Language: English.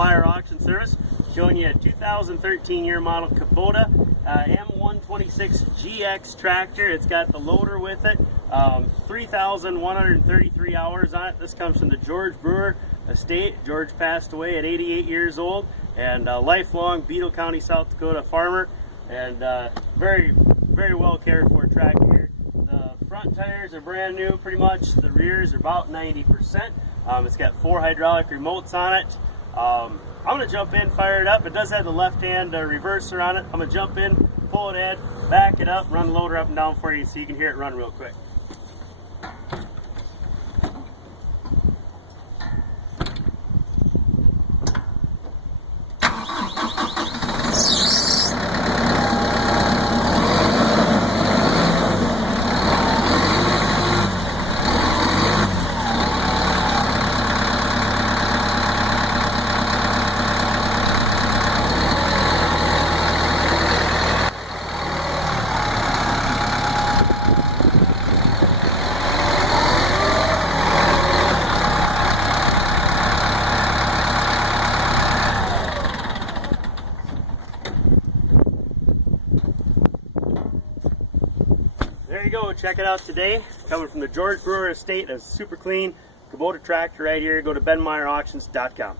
Meyer Auction Service, showing you a 2013 year model Kubota M126GX tractor. It's got the loader with it, 3,133 hours on it. This comes from the George Brewer estate. George passed away at 88 years old, and a lifelong Beetle County, South Dakota farmer, and very well cared for tractor here. The front tires are brand new pretty much. The rears are about 90%. It's got 4 hydraulic remotes on it. I'm going to jump in, fire it up. It does have the left-hand reverser on it. I'm going to jump in, pull it in, back it up, run the loader up and down for you so you can hear it run real quick. There you go, check it out today. Coming from the George Brewer estate, a super clean Kubota tractor right here. Go to benmeyerauctions.com.